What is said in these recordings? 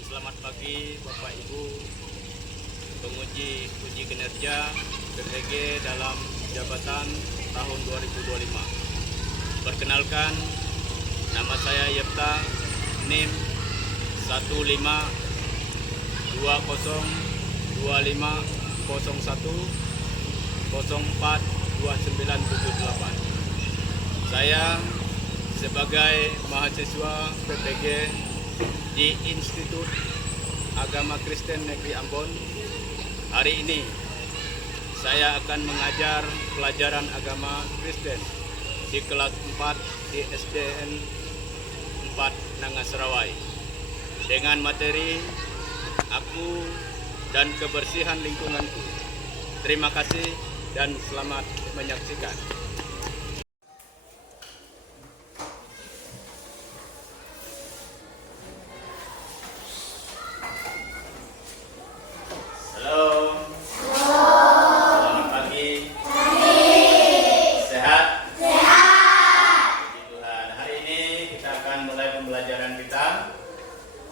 Selamat pagi Bapak Ibu penguji uji kinerja PPG dalam jabatan tahun 2025. Perkenalkan, nama saya Yepta, NIM 15201040429778. Saya sebagai mahasiswa PPG di Institut Agama Kristen Negeri Ambon, hari ini saya akan mengajar pelajaran agama Kristen di kelas 4 di SDN 4 Nangaserawai dengan materi Aku dan Kebersihan Lingkunganku. Terima kasih dan selamat menyaksikan.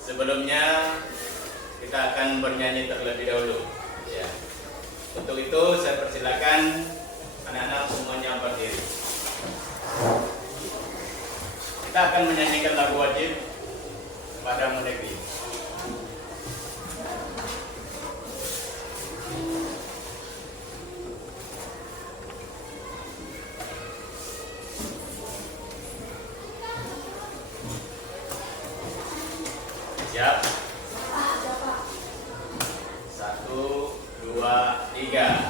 Sebelumnya kita akan bernyanyi terlebih dahulu. Ya. Untuk itu saya persilakan anak-anak semuanya berdiri. Kita akan menyanyikan lagu wajib Padamu Negeri. Siap? 1, 2, 3.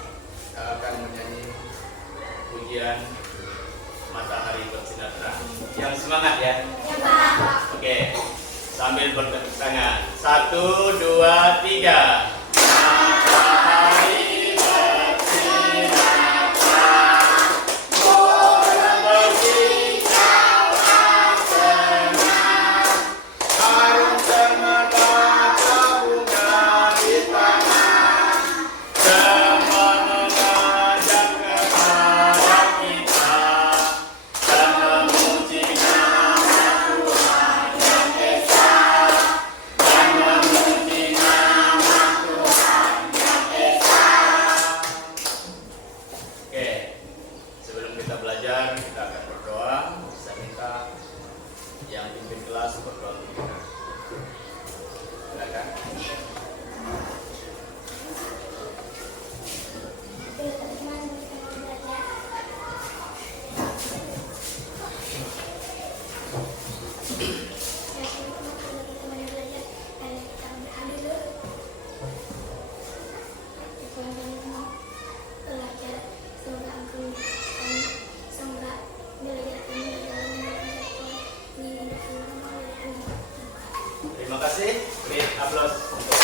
Padamu negeri kami berjanji, padamu negeri kami berbakti. Matahari bersinar terang. Yang semangat ya. Oke, sambil bertepuk tangan. 1, 2, 3. Matahari bersinar terang, bulan berkicauan senang, harum semerbaka bunga di taman, semua mengajak kepada kita dan memuji nama Tuhan yang Esa, dan memuji nama Tuhan yang Esa. Oke, sebelum kita belajar, kita akan berdoa. Saya minta yang pimpin kelas berdoa untuk kita. Silakan. Terima kasih. Beri aplaus untuk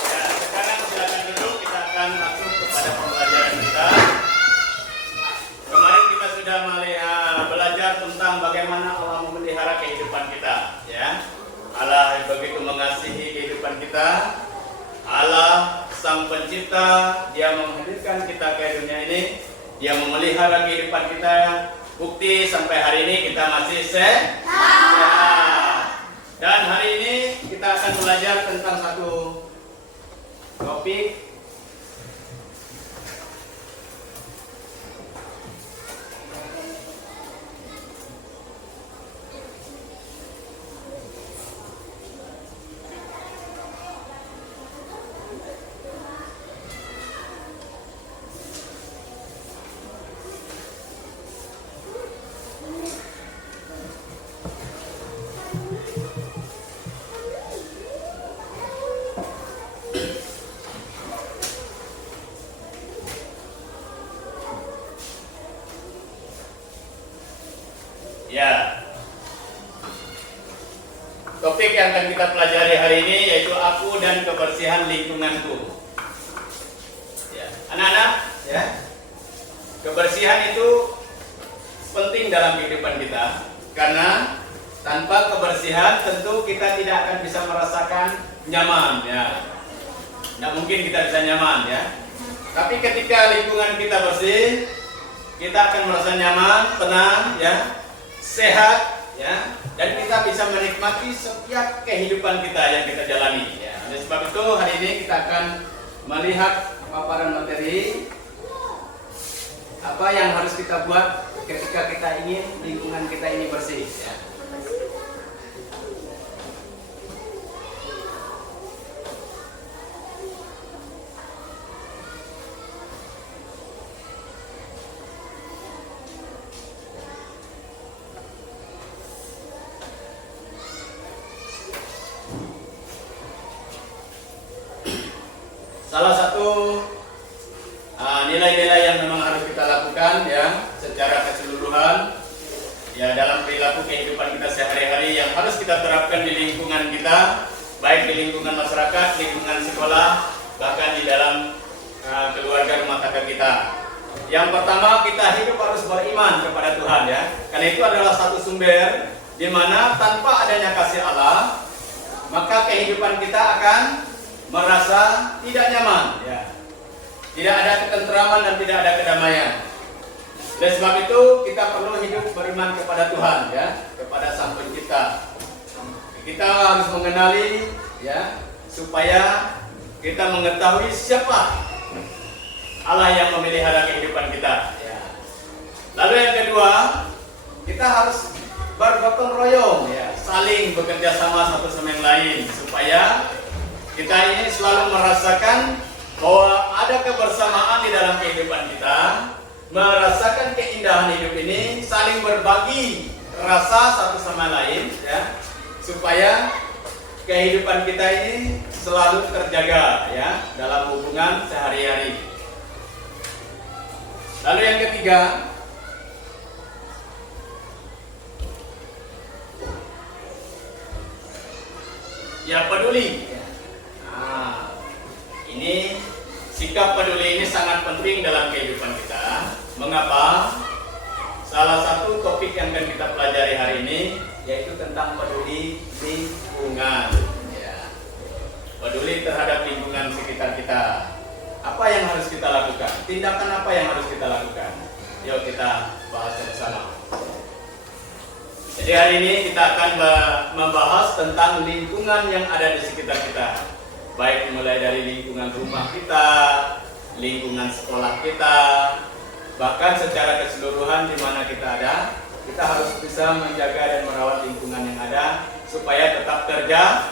ya, sekarang silakan duduk. Kita akan langsung kepada pembelajaran kita. Kemarin kita sudah belajar tentang bagaimana Allah memelihara kehidupan kita. Ya, Allah begitu mengasihi kehidupan kita. Allah Sang Pencipta, Dia menghadirkan kita ke dunia ini. Dia memelihara kehidupan kita. Bukti sampai hari ini kita masih sehat. Dan hari ini kita akan belajar tentang satu topik yang akan kita pelajari hari ini yaitu aku dan kebersihan lingkunganku. Ya, anak-anak, ya. Kebersihan itu penting dalam kehidupan kita karena tanpa kebersihan tentu kita tidak akan bisa merasakan nyaman, ya. Tidak mungkin kita bisa nyaman, ya. Tapi ketika lingkungan kita bersih, kita akan merasa nyaman, tenang, ya, sehat, ya, dan kita bisa menikmati setiap kehidupan kita yang kita jalani, ya. Oleh sebab itu hari ini kita akan melihat paparan materi apa yang harus kita buat ketika kita ingin lingkungan kita ini bersih, ya. Salah satu nilai-nilai yang memang harus kita lakukan, ya, secara keseluruhan, ya, dalam perilaku kehidupan kita sehari-hari yang harus kita terapkan di lingkungan kita, baik di lingkungan masyarakat, lingkungan sekolah, bahkan di dalam keluarga rumah tangga kita. Yang pertama, kita hidup harus beriman kepada Tuhan, ya, karena itu adalah satu sumber di mana tanpa adanya kasih Allah, maka kehidupan kita akan merasa tidak nyaman, ya. Tidak ada ketenteraman dan tidak ada kedamaian. Oleh sebab itu kita perlu hidup beriman kepada Tuhan, ya, kepada Sang Pencipta. Kita harus mengenali, ya, supaya kita mengetahui siapa Allah yang memelihara kehidupan kita, ya. Lalu yang kedua, kita harus bergotong royong, ya, saling bekerja sama satu sama yang lain supaya kita ini selalu merasakan bahwa ada kebersamaan di dalam kehidupan kita, merasakan keindahan hidup ini, saling berbagi rasa satu sama lain, ya, supaya kehidupan kita ini selalu terjaga, ya, dalam hubungan sehari-hari. Lalu yang ketiga, ya, peduli. Ini sikap peduli ini sangat penting dalam kehidupan kita. Mengapa? Salah satu topik yang akan kita pelajari hari ini yaitu tentang peduli lingkungan, ya. Peduli terhadap lingkungan sekitar kita. Apa yang harus kita lakukan? Tindakan apa yang harus kita lakukan? Yuk kita bahas bersama. Jadi hari ini kita akan membahas tentang lingkungan yang ada di sekitar kita. Baik mulai dari lingkungan rumah kita, lingkungan sekolah kita, bahkan secara keseluruhan di mana kita ada, kita harus bisa menjaga dan merawat lingkungan yang ada supaya tetap terjaga.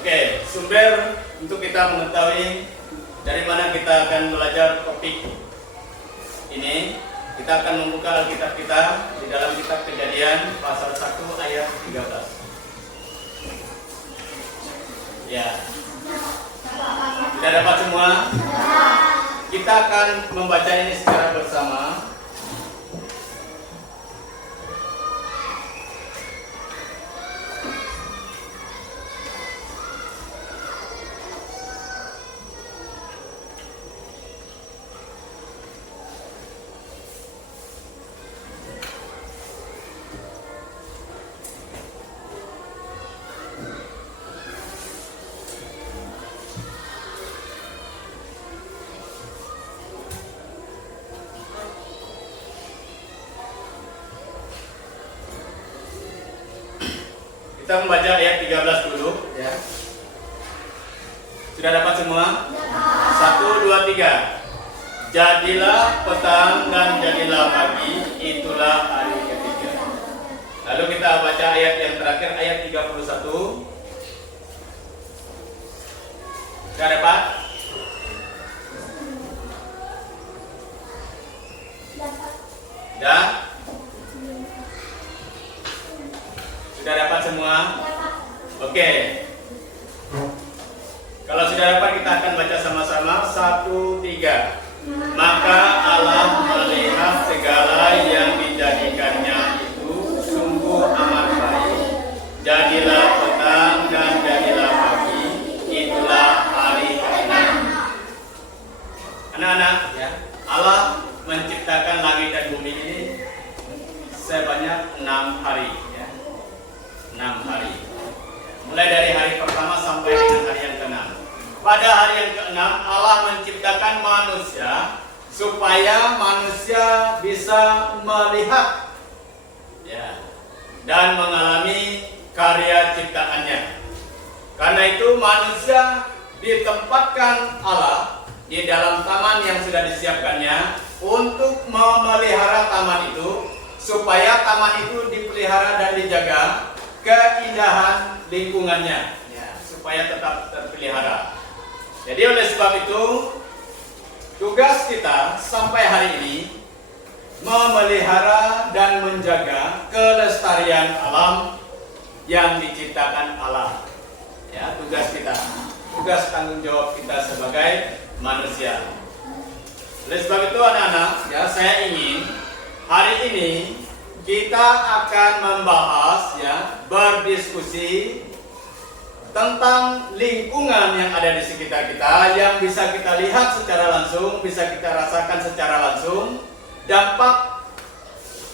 Oke, sumber untuk kita mengetahui dari mana kita akan belajar topik ini, kita akan membuka Alkitab kita di dalam kitab Kejadian pasal 1 ayat 13. Ya. Sudah dapat semua? Kita akan membaca ini secara bersama. Kita membaca ayat 13 dulu, ya. Sudah dapat semua? 1, 2, 3. Jadilah petang dan jadilah pagi, itulah hari ketiga. Lalu kita baca ayat yang terakhir, ayat 31. Sudah dapat? Sudah dapat semua? Oke. Kalau sudah dapat kita akan baca sama-sama 1, 3. Maka Allah melihat segala yang dijadikannya itu sungguh amat baik. Jadilah petang dan jadilah pagi, itulah hari ke-6. Anak-anak, ya, Allah menciptakan langit dan bumi ini sebanyak 6 hari, ya. 6 hari. Mulai dari hari pertama sampai dengan hari yang ke-6. Pada hari yang ke-6 Allah menciptakan manusia supaya manusia bisa melihat, ya, dan mengalami karya ciptaannya. Karena itu manusia ditempatkan Allah di dalam taman yang sudah disiapkannya untuk memelihara taman itu, supaya taman itu dipelihara dan dijaga keindahan lingkungannya, ya, supaya tetap terpelihara. Jadi oleh sebab itu tugas kita sampai hari ini memelihara dan menjaga kelestarian alam yang diciptakan Allah. Ya, tugas kita, tugas tanggung jawab kita sebagai manusia. Oleh sebab itu anak-anak, ya, saya ingin hari ini kita akan membahas, ya, berdiskusi tentang lingkungan yang ada di sekitar kita, yang bisa kita lihat secara langsung, bisa kita rasakan secara langsung. Dampak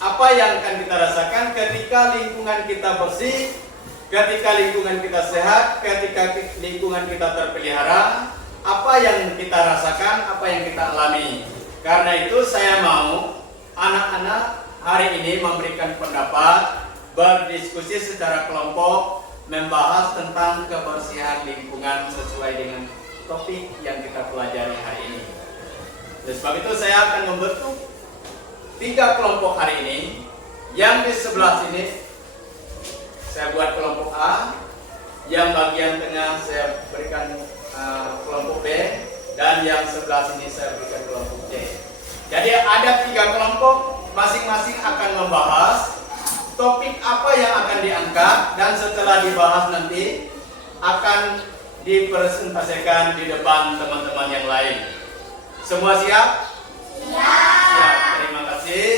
apa yang akan kita rasakan ketika lingkungan kita bersih, ketika lingkungan kita sehat, ketika lingkungan kita terpelihara, apa yang kita rasakan, apa yang kita alami. Karena itu saya mau anak-anak hari ini memberikan pendapat, berdiskusi secara kelompok, membahas tentang kebersihan lingkungan sesuai dengan topik yang kita pelajari hari ini. Oleh sebab itu saya akan membentuk 3 kelompok hari ini. Yang di sebelah sini saya buat kelompok A, yang bagian tengah saya berikan kelompok B, dan yang sebelah sini saya berikan kelompok C. Jadi ada 3 kelompok, masing-masing akan membahas topik apa yang akan diangkat, dan setelah dibahas nanti akan dipresentasikan di depan teman-teman yang lain. Semua siap? Siap. Terima kasih.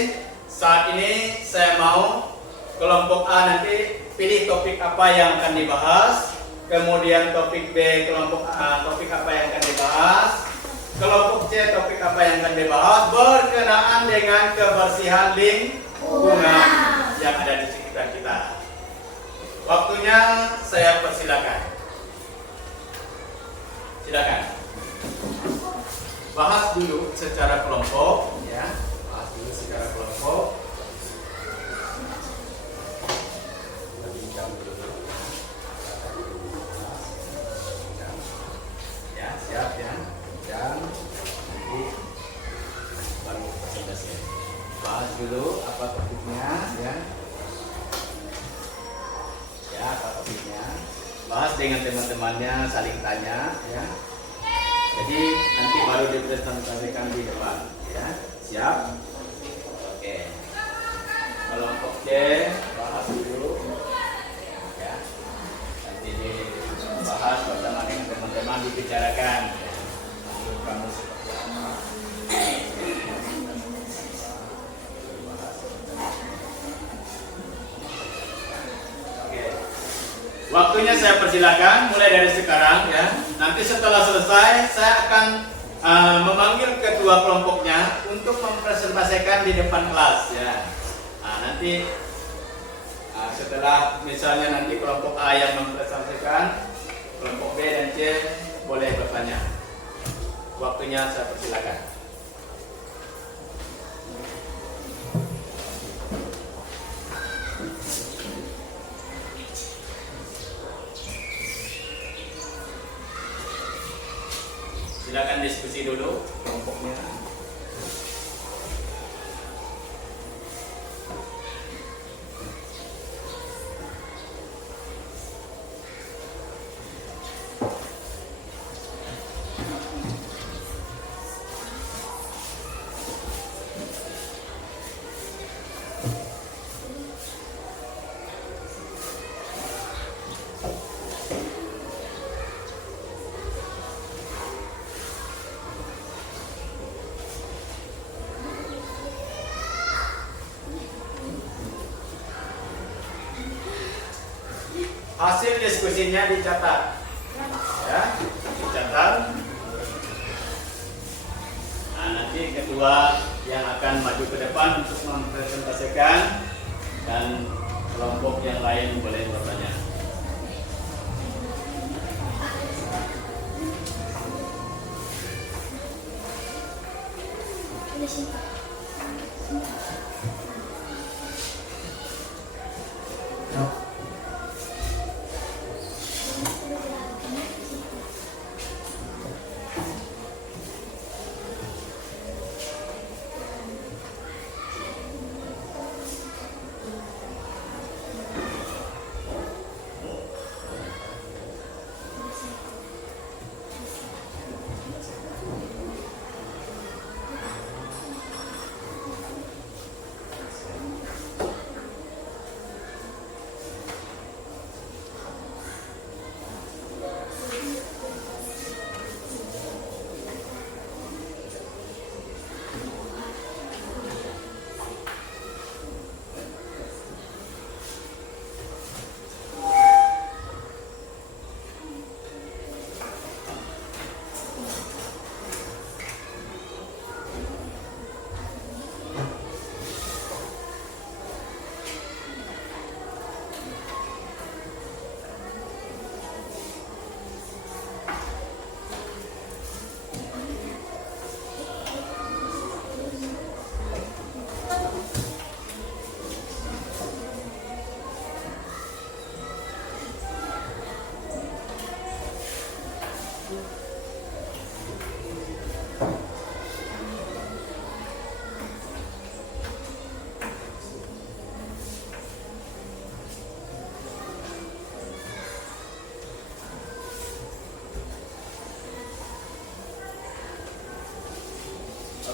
Saat ini saya mau kelompok A nanti pilih topik apa yang akan dibahas, kemudian topik B kelompok A topik apa yang akan dibahas, kelompok C topik apa yang akan dibahas berkenaan dengan kebersihan lingkungan yang ada di sekitar kita. Waktunya saya persilakan. Silakan. Bahas dulu secara kelompok, ya. Bahas dulu secara kelompok. Ya, siap ya. Dan nanti baru presentasi. Bahas dulu apa topiknya, ya. Ya, apa topiknya. Bahas dengan teman-temannya, saling tanya, ya. Jadi nanti baru dipresentasikan di depan, ya. Siap? Oke. Kelompok C bahas dulu, ya. Nanti dibahas bersama dengan teman-teman, dibicarakan. Menurut kamu seperti apa? Waktunya saya persilakan mulai dari sekarang, ya. Nanti setelah selesai saya akan memanggil ketua kelompoknya untuk mempresentasikan di depan kelas, ya. Nah, nanti setelah misalnya nanti kelompok A yang mempresentasikan, kelompok B dan C boleh bertanya. Waktunya saya persilakan. Silakan diskusi dulu kelompoknya. hasil diskusinya dicatat. Ya, dicatat. Nah, nanti ketua yang akan maju ke depan untuk mempresentasikan dan kelompok yang lain boleh bertanya.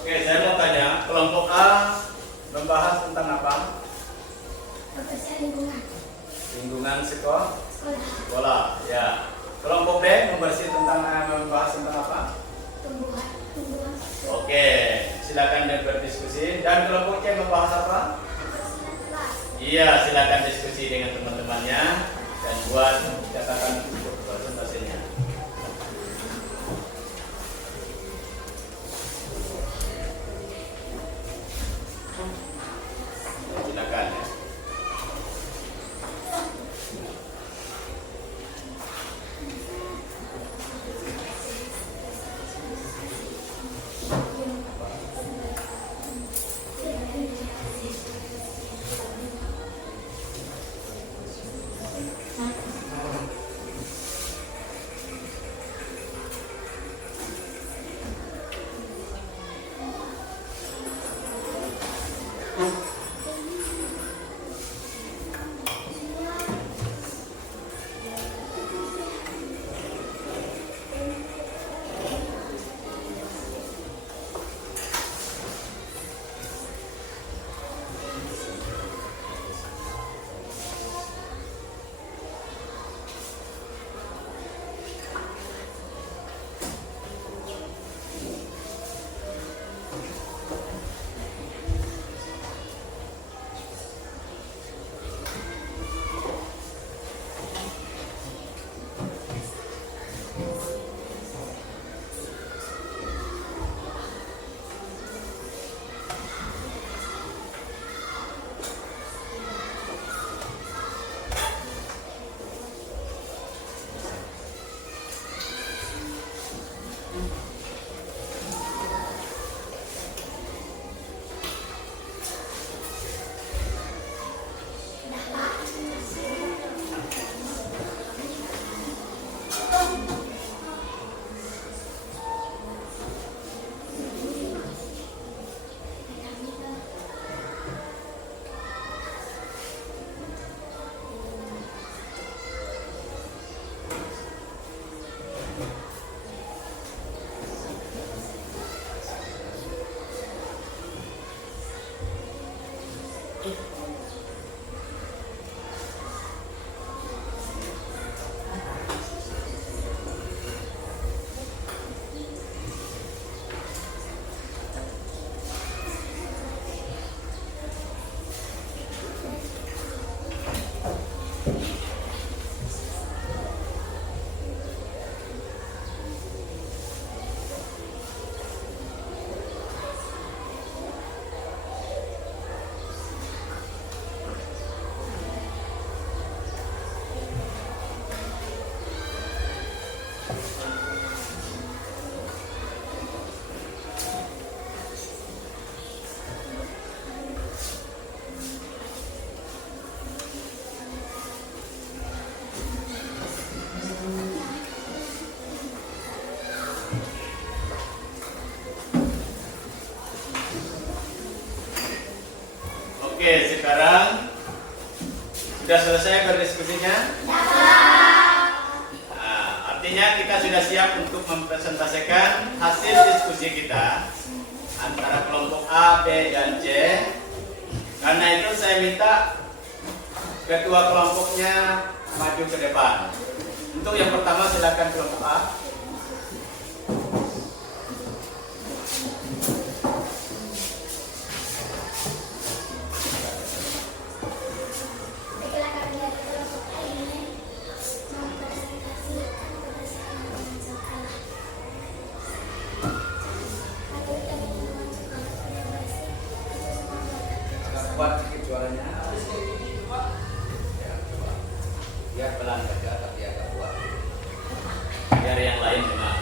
Oke, saya mau tanya, kelompok A membahas tentang apa? Lingkungan. Lingkungan sekolah. Ya. Kelompok B membahas tentang apa? Tumbuhan. Oke, silakan berdiskusi. Dan kelompok C membahas apa? Iya, silakan diskusi dengan teman-temannya dan buat catatan untuk presentasinya. Silakan ya. sekarang sudah selesai berdiskusinya? Nah, artinya kita sudah siap untuk mempresentasikan hasil diskusi kita antara kelompok A, B, dan C. Karena itu saya minta ketua kelompoknya maju ke depan. Untuk yang pertama silakan kelompok A. Perkenalkan diri kelompok A ini mempresentasi kebersihan mengancam Allah. Atau kita mengancam Allah bersih, itu semua berkat Agak kuat sedikit suaranya. Ya, coba. Biar pelan saja tapi agak kuat. Biar yang lain dengar.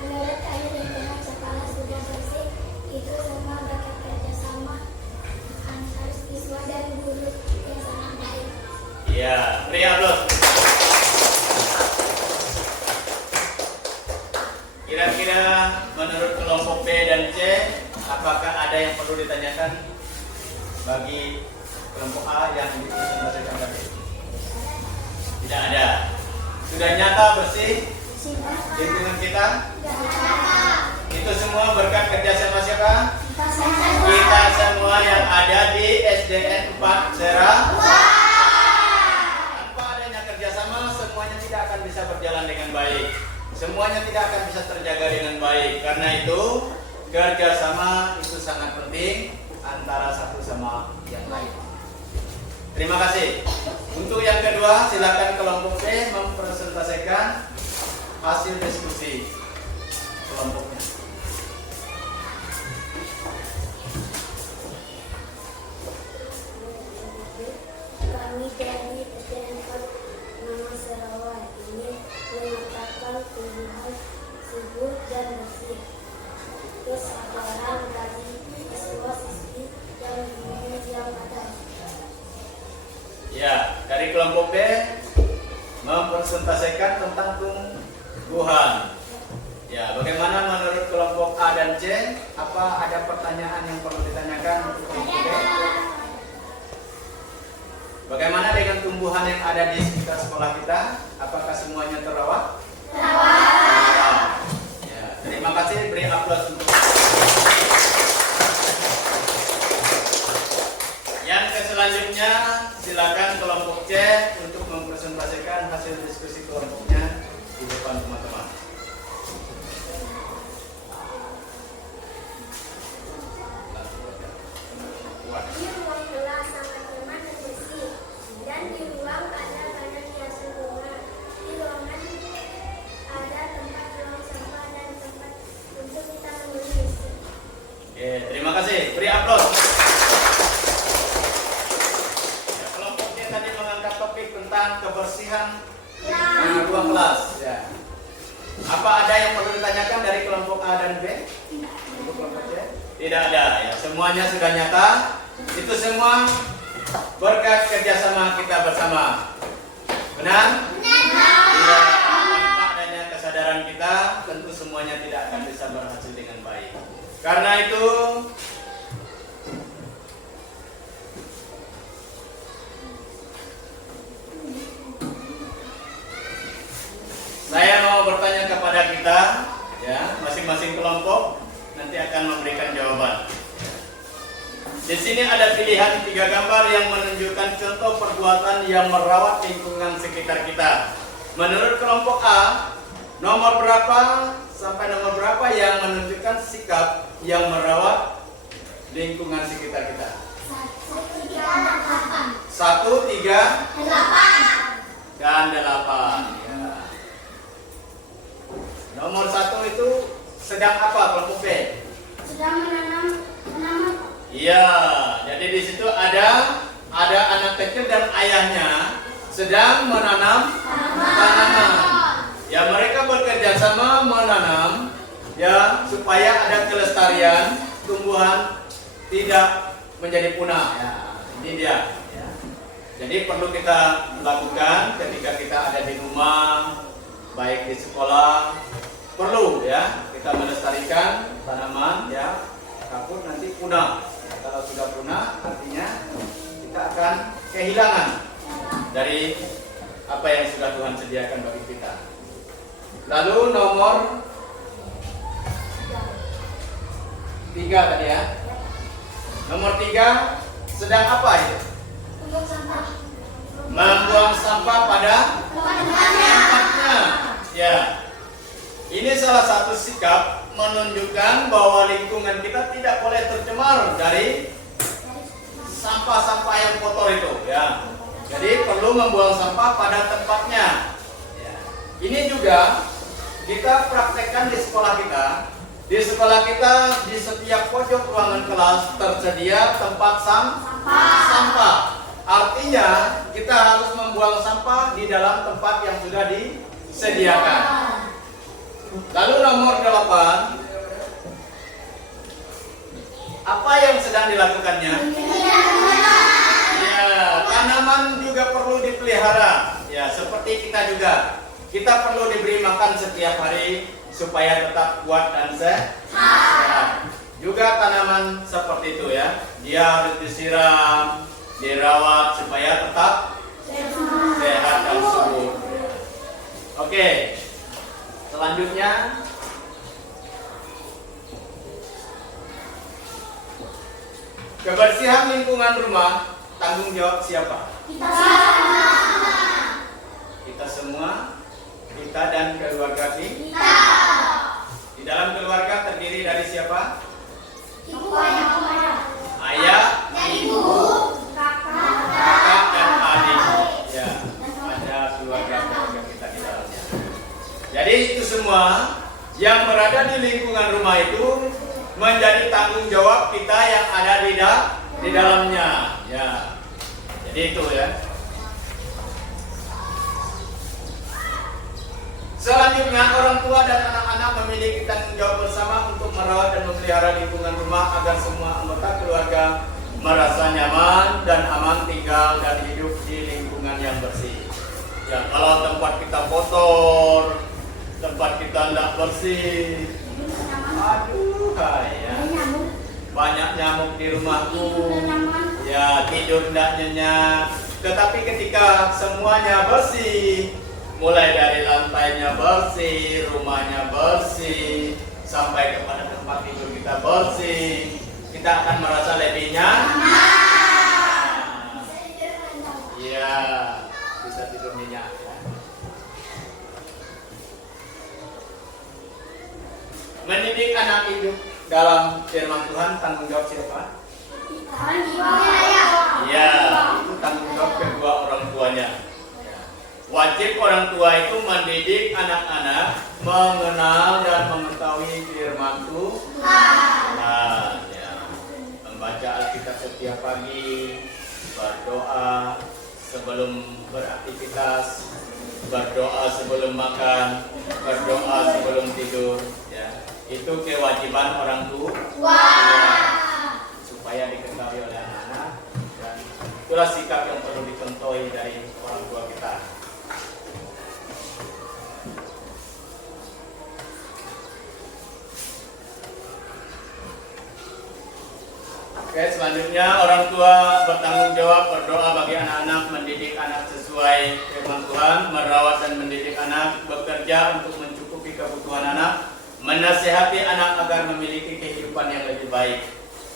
menurut air yang mengajak Allah sudah bersih, itu semua berkat kerjasama antar siswa dan guru yang sangat baik. Iya, beri aplaus. Kira-kira menurut kelompok B dan C, apakah ada yang perlu ditanyakan bagi kelompok A yang dipresentasikan tadi? Tidak ada. Sudah nyata bersih lingkungan kita? Itu semua berkat kerjasama siapa? Kita semua yang ada di SDN 4 Serang. Tanpa adanya kerjasama, semuanya tidak akan bisa berjalan dengan baik. Semuanya tidak akan bisa terjaga dengan baik. Karena itu, kerjasama itu sangat penting antara satu sama yang lain. Terima kasih. Untuk yang kedua, silakan kelompok B mempresentasikan hasil diskusi kelompoknya. Kami dari SDN 4 nama Sarawak ini mengatakan tumbuhan subur dan bersih. Kesadaran dari siswa-siswi dan guru yang ada. Ya, dari kelompok B mempresentasikan tentang tumbuhan. Ya, bagaimana menurut kelompok A dan C? Apa ada pertanyaan yang perlu ditanyakan untuk kelompok B? Bagaimana dengan tumbuhan yang ada di sekitar sekolah kita? Apakah semuanya terawat? Terawat. Ya, terima kasih, beri aplaus untuk. Yang selanjutnya, silakan kelompok C untuk mempresentasikan hasil diskusi kelompoknya di depan teman-teman. Di ruang kelas sangat nyaman dan bersih, dan di ruang ada banyak hiasan bunga. Di ruangan ada tempat buang sampah dan tempat untuk kita menulis. Oke, terima kasih. Beri aplaus. Ya, kelompok C tadi mengangkat topik tentang kebersihan ruang kelas. Ya. Apa ada yang perlu ditanyakan dari kelompok A dan B? Untuk kelompok C? Tidak ada. Ya, semuanya sudah nyata. Itu semua berkat kerjasama kita bersama. Benar? Iya. Tanpa adanya kesadaran kita, tentu semuanya tidak akan bisa berhasil dengan baik. Karena itu, saya mau bertanya kepada kita, ya, masing-masing kelompok nanti akan memberikan jawaban. Di sini ada pilihan 3 gambar yang menunjukkan contoh perbuatan yang merawat lingkungan sekitar kita. Menurut kelompok A, nomor berapa sampai nomor berapa yang menunjukkan sikap yang merawat lingkungan sekitar kita? 1, 3, 8. dan 8. Ya. Nomor 1 itu sedang apa kelompok B? Sedang menanam tanaman. Iya, jadi di situ ada anak kecil dan ayahnya sedang menanam tanaman. Ya, mereka bekerja sama menanam ya supaya ada kelestarian tumbuhan tidak menjadi punah. Ya, ini dia. Ya. Jadi perlu kita lakukan ketika kita ada di rumah, baik di sekolah, perlu ya kita melestarikan tanaman ya, takut nanti punah. Kalau sudah punah artinya kita akan kehilangan dari apa yang sudah Tuhan sediakan bagi kita. Lalu nomor 3 tadi ya. Nomor 3, sedang apa itu? Membuang sampah pada tempatnya. Ya. Ini salah satu sikap menunjukkan bahwa lingkungan kita tidak boleh tercemar dari sampah-sampah yang kotor itu, ya. Jadi perlu membuang sampah pada tempatnya. Ya. Ini juga kita praktekkan di sekolah kita. Di sekolah kita di setiap pojok ruangan kelas tersedia tempat sampah. Artinya kita harus membuang sampah di dalam tempat yang sudah disediakan. Lalu nomor 8, apa yang sedang dilakukannya? Ya, tanaman juga perlu dipelihara. Ya, seperti kita juga. Kita perlu diberi makan setiap hari supaya tetap kuat dan sehat. Juga tanaman seperti itu ya. Dia harus disiram, dirawat supaya tetap sehat dan subur. Oke. Selanjutnya, kebersihan lingkungan rumah tanggung jawab siapa? Kita semua, kita dan keluarga kita. Di dalam keluarga terdiri dari siapa? Ayah, ibu, kakak dan adik. Ya, ada keluarga kita di dalamnya. Jadi itu semua yang berada di lingkungan rumah itu menjadi tanggung jawab kita yang ada di dalamnya. Ya, jadi itu ya. Selanjutnya, orang tua dan anak-anak memiliki tanggung jawab bersama untuk merawat dan memelihara lingkungan rumah agar semua anggota keluarga merasa nyaman dan aman tinggal dan hidup di lingkungan yang bersih. Ya, kalau tempat kita kotor, tempat kita tidak bersih, aduh, ya. Banyak nyamuk di rumahku, ya tidur tidak nyenyak. Tetapi ketika semuanya bersih, mulai dari lantainya bersih, rumahnya bersih, sampai kepada tempat tidur kita bersih, kita akan merasa lebih nyaman. Ya, bisa tidur nyenyak. Ya. Mendidik anak hidup dalam firman Tuhan tanggung jawab siapa? Ya, itu tanggung jawab kedua orang tuanya. Wajib orang tua itu mendidik anak-anak mengenal dan mengetahui firman Tuhan. Ya. Membaca Alkitab setiap pagi, berdoa sebelum beraktivitas, berdoa sebelum makan, berdoa sebelum tidur. Ya. Itu kewajiban orang tua supaya diketahui oleh anak-anak, dan itulah sikap yang perlu dicontohi dari orang tua kita. Oke, selanjutnya orang tua bertanggung jawab berdoa bagi anak-anak, mendidik anak sesuai firman Tuhan, merawat dan mendidik anak, bekerja untuk mencukupi kebutuhan anak, menasihati anak agar memiliki kehidupan yang lebih baik.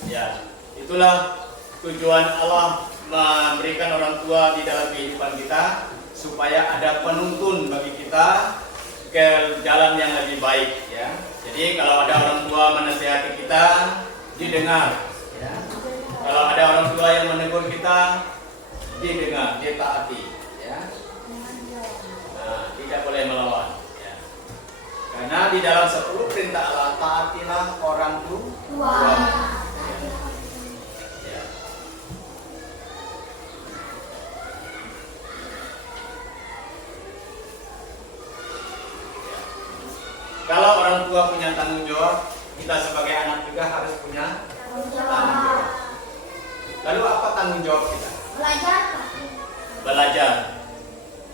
Ya, itulah tujuan Allah memberikan orang tua di dalam kehidupan kita, supaya ada penuntun bagi kita ke jalan yang lebih baik. Ya, jadi kalau ada orang tua menasihati kita, didengar. Ya. Kalau ada orang tua yang menegur kita, didengar, ditaati. Ya. Nah, tidak boleh melawan. Ya. Karena di dalam 10 perintah Allah, taatilah orang tua. Ya. Kalau orang tua punya tanggung jawab, kita sebagai anak juga harus punya tanggung jawab. Lalu apa tanggung jawab kita? Belajar.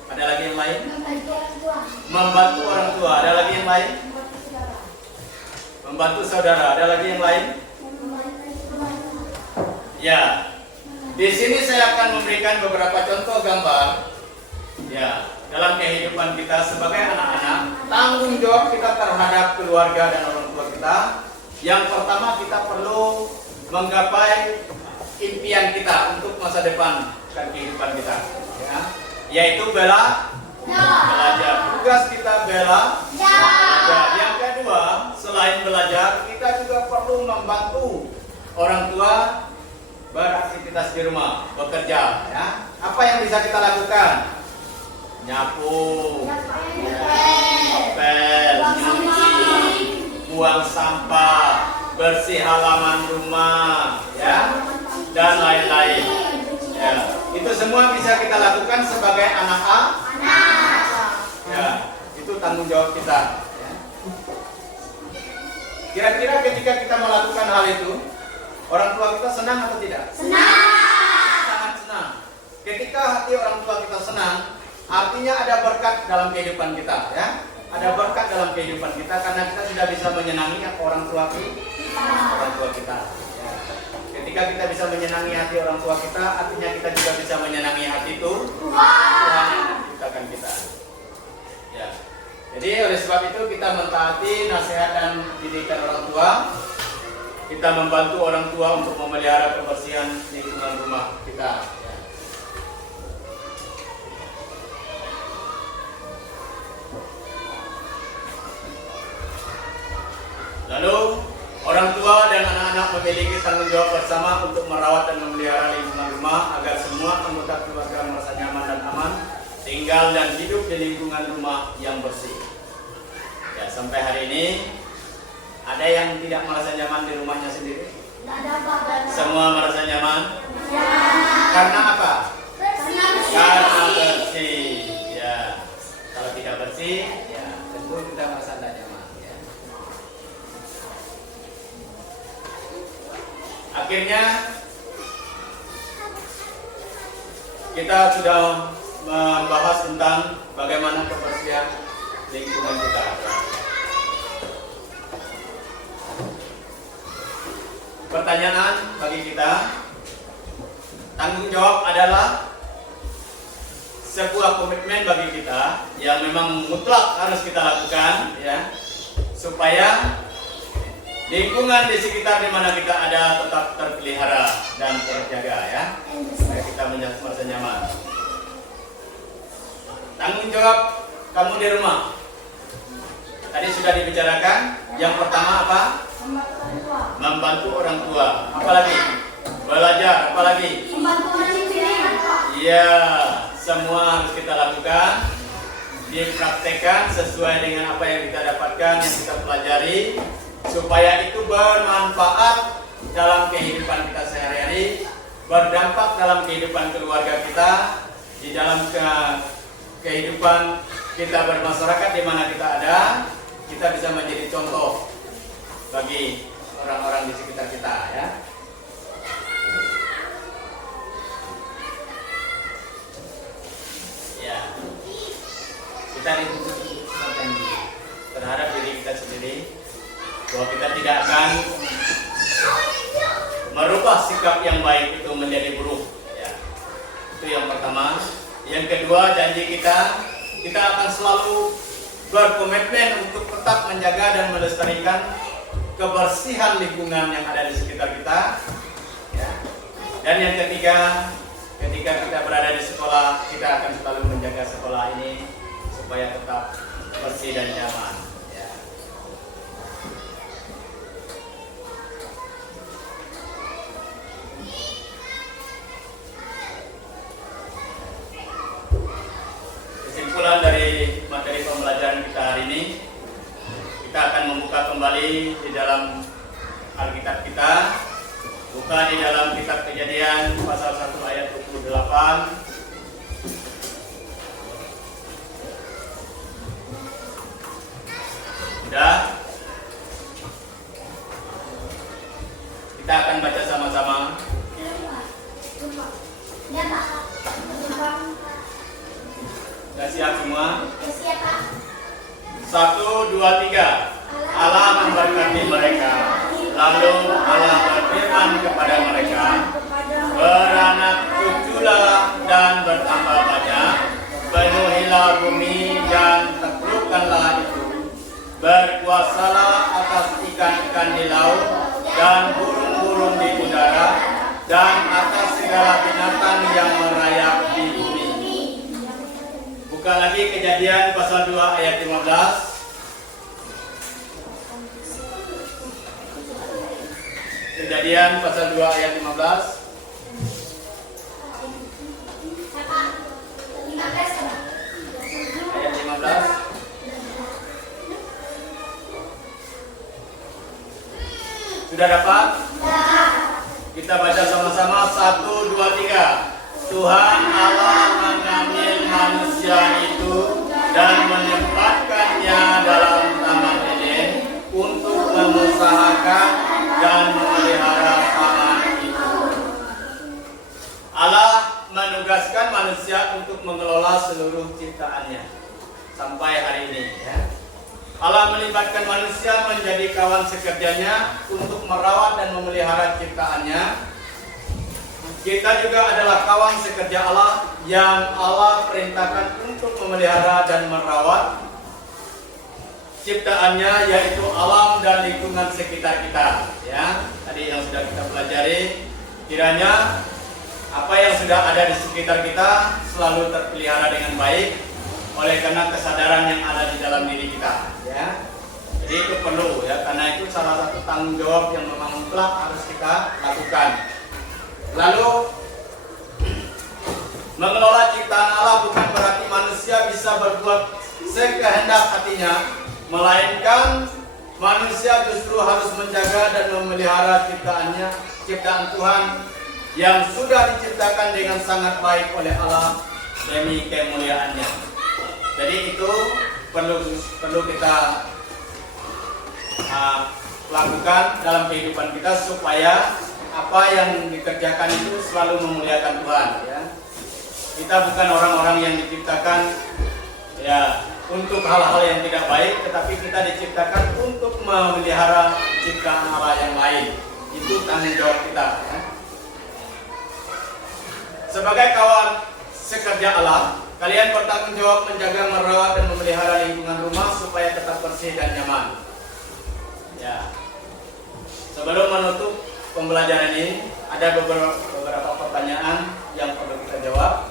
Ada lagi yang lain? Membantu orang tua. Ada lagi yang lain? Membantu saudara. Ada lagi yang lain? Ya. Di sini saya akan memberikan beberapa contoh gambar ya dalam kehidupan kita sebagai anak-anak. Tanggung jawab kita terhadap keluarga dan orang tua kita. Yang pertama, kita perlu menggapai impian kita untuk masa depan dan kehidupan kita, ya, yaitu belajar. Tugas kita belajar. Yang kedua, selain belajar, kita juga perlu membantu orang tua beraktivitas di rumah, bekerja. Ya. Apa yang bisa kita lakukan? Nyapu, ngepel, nyuci, buang sampah, bersih halaman rumah, ya, dan lain-lain. Ya, itu semua bisa kita lakukan sebagai anak-anak. Ya, itu tanggung jawab kita. Ya. Kira-kira ketika kita melakukan hal itu, orang tua kita senang atau tidak? Sangat senang. Ketika hati orang tua kita senang, artinya ada berkat dalam kehidupan kita, ya. Ada berkat dalam kehidupan kita karena kita sudah bisa menyenangi orang tua kita. Ya. Ketika kita bisa menyenangi hati orang tua kita, artinya kita juga bisa menyenangi hati Tuhan yang menciptakan kita. Ya. Jadi oleh sebab itu kita mentaati nasihat dan didikan orang tua. Kita membantu orang tua untuk memelihara kebersihan lingkungan rumah kita. Ya. Lalu orang tua dan anak-anak memiliki tanggung jawab bersama untuk merawat dan memelihara lingkungan rumah agar semua anggota keluarga merasa nyaman dan aman tinggal dan hidup di lingkungan rumah yang bersih. Ya, sampai hari ini ada yang tidak merasa nyaman di rumahnya sendiri? Semua merasa nyaman? Karena apa? Karena bersih. Ya, kalau tidak bersih, ya tentu kita merasa tidak nyaman. Ya. Akhirnya kita sudah membahas tentang bagaimana kebersihan lingkungan kita. Pertanyaan bagi kita, tanggung jawab adalah sebuah komitmen bagi kita yang memang mutlak harus kita lakukan, ya, supaya lingkungan di sekitar di mana kita ada tetap terpelihara dan terjaga, ya, supaya kita merasa nyaman. Tanggung jawab kamu di rumah. Tadi sudah dibicarakan. Yang pertama apa? Membantu orang tua. Apalagi? Belajar. Apalagi? Iya, semua harus kita lakukan, dipraktekkan sesuai dengan apa yang kita dapatkan, yang kita pelajari, supaya itu bermanfaat dalam kehidupan kita sehari-hari, berdampak dalam kehidupan keluarga kita, di dalam kehidupan kita bermasyarakat di mana kita ada, kita bisa menjadi contoh bagi orang-orang di sekitar kita, ya. Ya, kita dituntut terhadap diri kita sendiri bahwa kita tidak akan merubah sikap yang baik itu menjadi buruk, ya. Itu yang pertama. Yang kedua, janji kita akan selalu berkomitmen untuk tetap menjaga dan melestarikan kebersihan lingkungan yang ada di sekitar kita, ya. Dan yang ketiga, ketika kita berada di sekolah, kita akan selalu menjaga sekolah ini supaya tetap bersih dan nyaman, ya. Kesimpulan dari materi pembelajaran kita hari ini, kita akan membuka kembali di dalam Alkitab kita. Buka di dalam kitab Kejadian pasal 1 ayat 28. Sudah? Kita akan baca sama-sama. Sudah siap semua? 1, 2, 3. Allah memberkati mereka. Lalu Allah berfirman kepada mereka, beranak cuculah dan bertambah banyak, penuhilah bumi dan taklukkanlah itu, berkuasalah atas ikan-ikan di laut dan burung-burung di udara, dan atas segala binatang yang merayap di bumi. Buka lagi Kejadian pasal 2 ayat 15. Kejadian pasal 2 ayat 15. Ayat 15. Sudah dapat? Kita baca sama-sama 1, 2, 3. Tuhan Allah mengambil manusia itu dan menempatkannya dalam Taman Eden untuk mengusahakan dan memelihara taman itu. Allah menugaskan manusia untuk mengelola seluruh ciptaannya sampai hari ini, ya. Allah melibatkan manusia menjadi kawan sekerjanya untuk merawat dan memelihara ciptaannya. Kita juga adalah kawan sekerja Allah yang Allah perintahkan untuk memelihara dan merawat ciptaannya, yaitu alam dan lingkungan sekitar kita. Ya, tadi yang sudah kita pelajari, kiranya apa yang sudah ada di sekitar kita selalu terpelihara dengan baik oleh karena kesadaran yang ada di dalam diri kita. Ya, jadi itu perlu, ya, karena itu salah satu tanggung jawab yang memang mutlak harus kita lakukan. Lalu mengelola ciptaan Allah bukan berarti manusia bisa berbuat sekehendak hatinya, melainkan manusia justru harus menjaga dan memelihara ciptaan Tuhan yang sudah diciptakan dengan sangat baik oleh Allah demi kemuliaannya. Jadi itu perlu kita lakukan dalam kehidupan kita supaya apa yang dikerjakan itu selalu memuliakan Tuhan, ya. Kita bukan orang-orang yang diciptakan, ya, untuk hal-hal yang tidak baik, tetapi kita diciptakan untuk memelihara ciptaan Allah yang lain. Itu tanggung jawab kita, ya. Sebagai kawan sekerja Allah, kalian bertanggung jawab menjaga, merawat, dan memelihara lingkungan rumah supaya tetap bersih dan nyaman. Ya. Sebelum menutup pembelajaran ini, ada beberapa pertanyaan yang perlu kita jawab.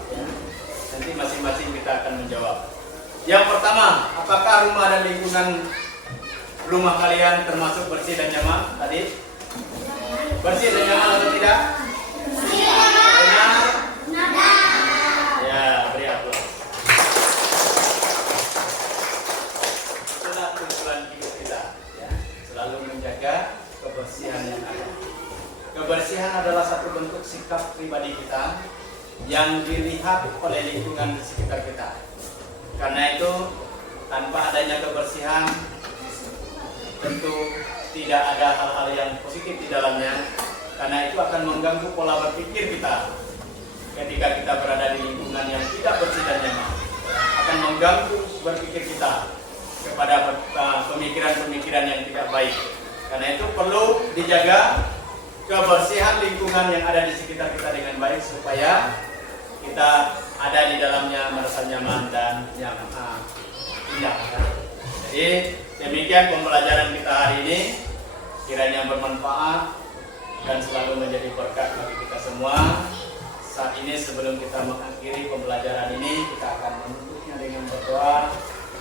Nanti masing-masing kita akan menjawab. Yang pertama, apakah rumah dan lingkungan rumah kalian termasuk bersih dan nyaman tadi? Bersih dan nyaman atau tidak? Benar? Ya, beri aplaus. Itulah tujuan hidup kita, ya. Selalu menjaga kebersihan yang ada. Kebersihan adalah satu bentuk sikap pribadi kita yang dilihat oleh lingkungan di sekitar kita. Karena itu, tanpa adanya kebersihan, tentu tidak ada hal-hal yang positif di dalamnya. Karena itu akan mengganggu pola berpikir kita. Ketika kita berada di lingkungan yang tidak bersih dan nyaman, akan mengganggu berpikir kita kepada pemikiran-pemikiran yang tidak baik. Karena itu perlu dijaga kebersihan lingkungan yang ada di sekitar kita dengan baik supaya kita ada di dalamnya merasa nyaman dan indah. Jadi demikian pembelajaran kita hari ini, kiranya bermanfaat dan selalu menjadi berkat bagi kita semua. Saat ini sebelum kita mengakhiri pembelajaran ini, kita akan menutupnya dengan berdoa.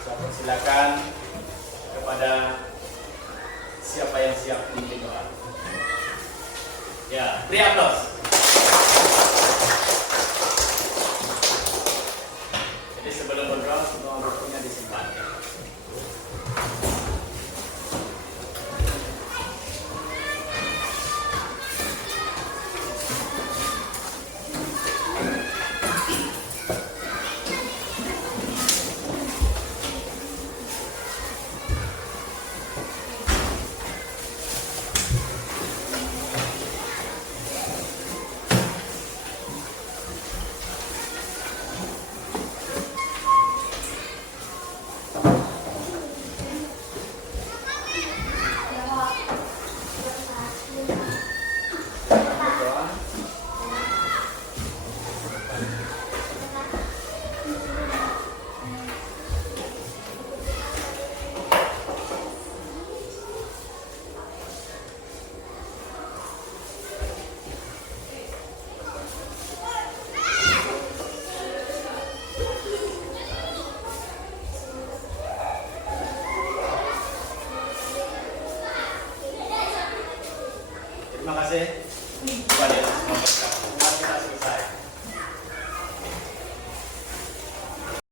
Saya persilakan kepada siapa yang siap memimpin doa. Ya, beri aplaus. Jadi sebelum berdoa, semua bukunya disimpan. kasih.